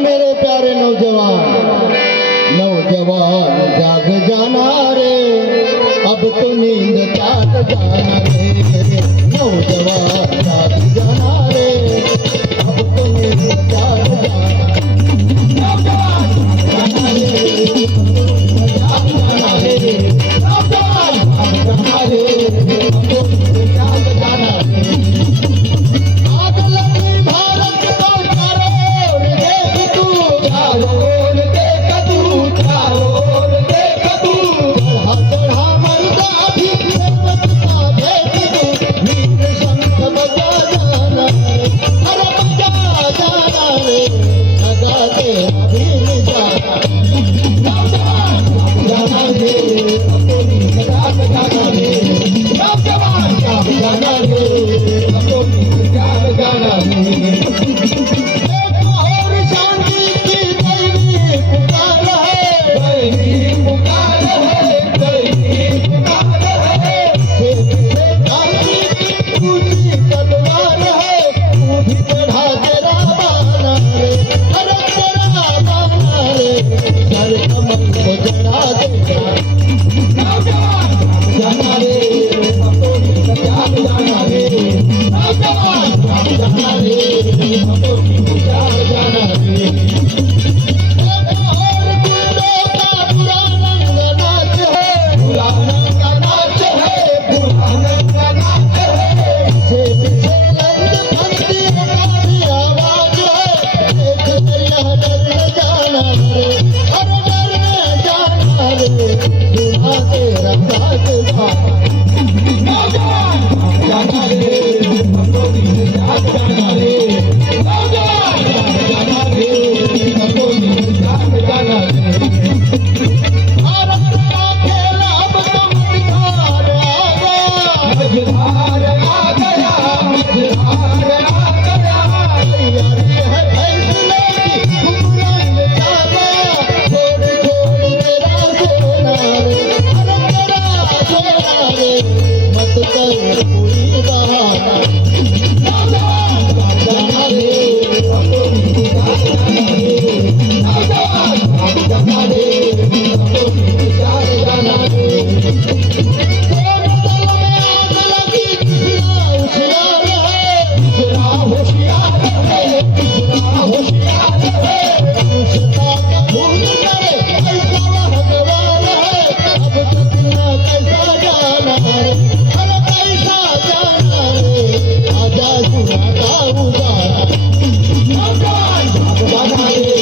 मेरे प्यारे नौजवान, नौजवान जाग जाना रे, अब तो नींद जाग जाना रे। नौजवान जाग जाना रे, अब तो नींद जाग जाना। नौजवान जाग जाना रे, जाग जाना रे। नौजवान जाग जाना रे, अब तो नींद जाग जाना रे। आग लगी भारत को चारों देख तू, चारों देख तू, चारों देख तू। चढ़ा चढ़ा मरदा भी बचता देख तू, वीर शंख बजा जाना रे, अरे बजा जाना रे, लगा तेरा भी निशाना। नौजवान जाग जाना रे, अपनी जाग जाना रे। नौजवान जाग जाना रे, अपनी जाग जाना रे। एक और शांति की दैवी पुकार है, दैवी पुकार है, दैवी पुकार है। शेर से क्रांति की ऊंची तलवार है, तू भी चढ़ा तेरा बाना रे, अरे तेरा बाना रे, सर कमल को जड़ा देगा। नौजवान जाना रे, अपनी जाग जाना रे। नौजवान जाग जाना रे, अपनी जाग जाना रे। एक और गुंडों का बुरा रंग नाच है, बुरा रंग नाच है, बुरा रंग नाच है। पीछे पीछे लंग फंदियों का भी आवाज है, देख दरिया डर न जाना रे, अरे डर न जाना रे, सुना तेरा साथ भाना। नौजवान जाना रे, अपनी जाग जाना रे। नौजवान जाना रे, अपनी जाग जाना रे। भारत का खेल अब तो मझधार आ गया, मझधार आ गया, मझधार आ गया। तैयारी है फैसले की, तुम रंग जाना, छोड़ छोड़ तेरा सोना रे, अरे तेरा सोना रे, मत कर कोई बहाना। नौजवान जाग जाना रे, अपनी जाग जाना रे। नौजवान जाग जाना रे, अपनी जाग जाना रे। दोनों दलों में आग लगी, तीसरा होशियार है, तीसरा होशियार है, तीसरा होशियार है। मनुष्यता का खून करे ऐसा भगवान है, अब तक न कैसा जाना रे, अरे कैसा जाना रे, आजा सुनाता हूँ गाना। नौजवान जाग जाना रे,